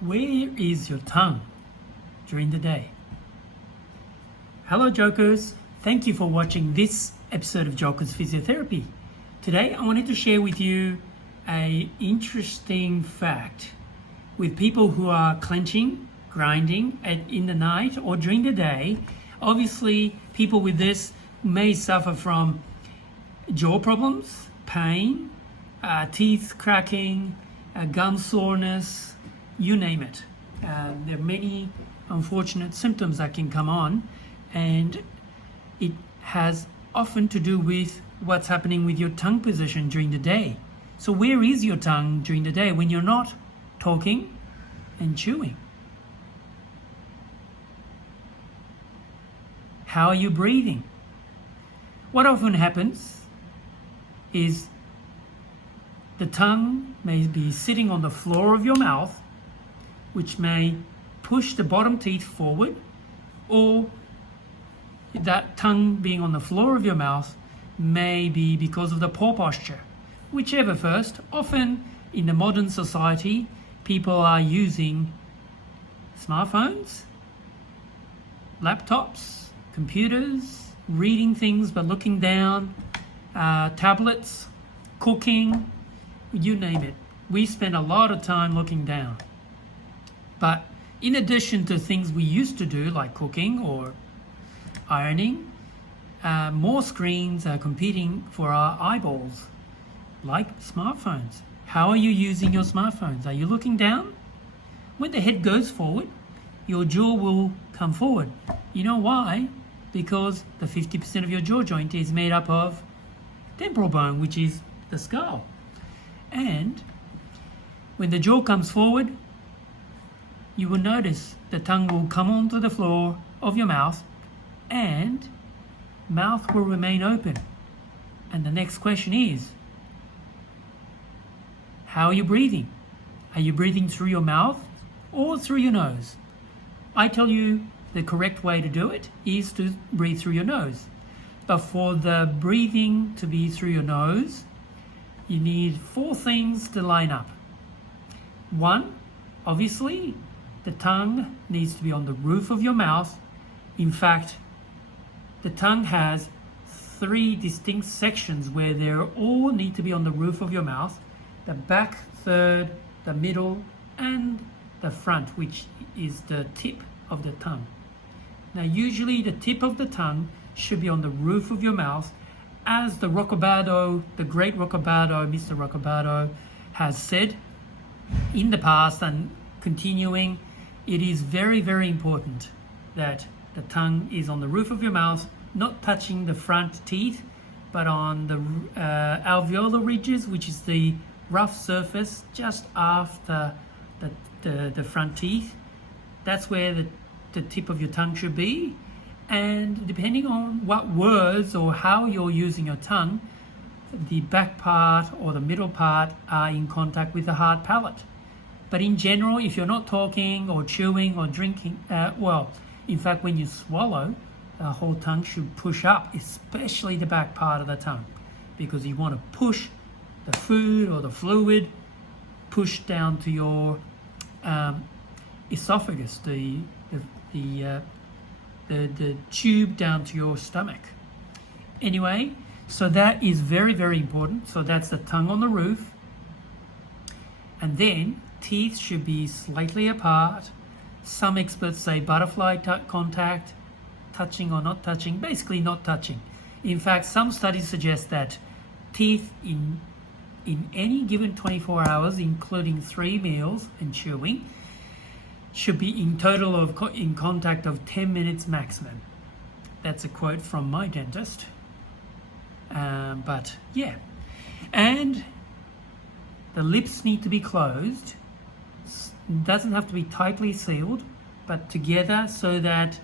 Where is your tongue during the day? Hello Jokers, thank you for watching this episode of Jokers Physiotherapy. Today I wanted to share with you an interesting fact with people who are clenching, grinding in the night or during the day. Obviously people with this may suffer from jaw problems, pain, teeth cracking, gum soreness, you name it. There are many unfortunate symptoms that can come on, and it has often to do with what's happening with your tongue position during the day. So where is your tongue during the day when you're not talking and chewing? How are you breathing? What often happens is the tongue may be sitting on the floor of your mouth, which may push the bottom teeth forward, or that tongue being on the floor of your mouth may be because of the paw posture. Whichever first, often in the modern society, people are using smartphones, laptops, computers, reading things but looking down, tablets, cooking, you name it. We spend a lot of time looking down. But in addition to things we used to do like cooking or ironing, more screens are competing for our eyeballs, like smartphones. How are you using your smartphones? Are you looking down? When the head goes forward, your jaw will come forward. You know why? Because the 50% of your jaw joint is made up of temporal bone, which is the skull. And when the jaw comes forward, you will notice the tongue will come onto the floor of your mouth and mouth will remain open. And the next question is, how are you breathing? Are you breathing through your mouth or through your nose? I tell you the correct way to do it is to breathe through your nose. But for the breathing to be through your nose, you need 4 things to line up. 1, obviously, the tongue needs to be on the roof of your mouth. In fact, the tongue has 3 distinct sections where they all need to be on the roof of your mouth. The back third, the middle, and the front, which is the tip of the tongue. Now, usually the tip of the tongue should be on the roof of your mouth. As the Roccabado, the great Roccabado, Mr. Roccabado, has said in the past and continuing, it is very, very important that the tongue is on the roof of your mouth, not touching the front teeth, but on the alveolar ridges, which is the rough surface just after the front teeth. That's where the tip of your tongue should be. And depending on what words or how you're using your tongue, the back part or the middle part are in contact with the hard palate. But in general, if you're not talking or chewing or drinking, in fact, when you swallow, the whole tongue should push up, especially the back part of the tongue, because you want to push the food or the fluid, push down to your esophagus, the tube down to your stomach. Anyway, so that is very, very important. So that's the tongue on the roof. And then teeth should be slightly apart. Some experts say butterfly contact, touching or not touching, basically not touching. In fact, some studies suggest that teeth in any given 24 hours, including 3 meals and chewing, should be in contact of 10 minutes maximum. That's a quote from my dentist. But yeah. And the lips need to be closed. It doesn't have to be tightly sealed, but together so that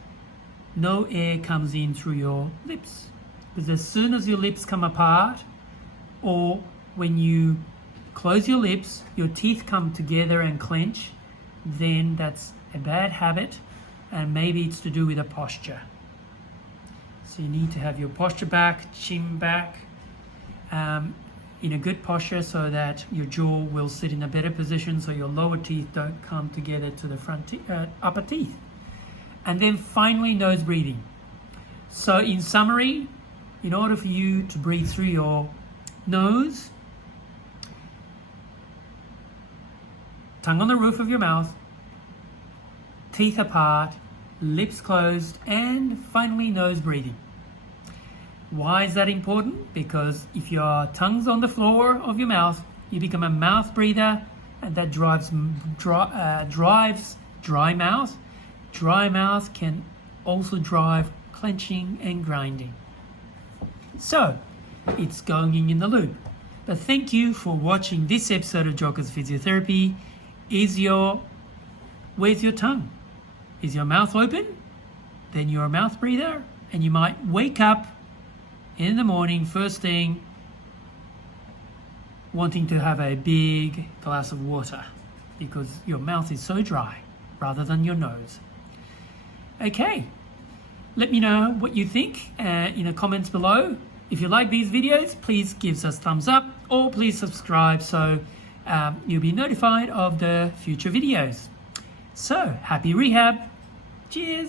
no air comes in through your lips. Because as soon as your lips come apart, or when you close your lips, your teeth come together and clench, then that's a bad habit, and maybe it's to do with a posture. So you need to have your posture back, chin back. in a good posture so that your jaw will sit in a better position so your lower teeth don't come together to the upper teeth. And then finally, nose breathing. So in summary, in order for you to breathe through your nose, tongue on the roof of your mouth, teeth apart, lips closed, and finally nose breathing. Why is that important? Because if your tongue's on the floor of your mouth, you become a mouth breather, and that drives dry mouth. Dry mouth can also drive clenching and grinding. So, it's going in the loop. But thank you for watching this episode of Joker's Physiotherapy. Where's your tongue? Is your mouth open? Then you're a mouth breather, and you might wake up in the morning, first thing, wanting to have a big glass of water because your mouth is so dry rather than your nose. Okay, let me know what you think in the comments below. If you like these videos, please give us a thumbs up or please subscribe so you'll be notified of the future videos. So, happy rehab. Cheers.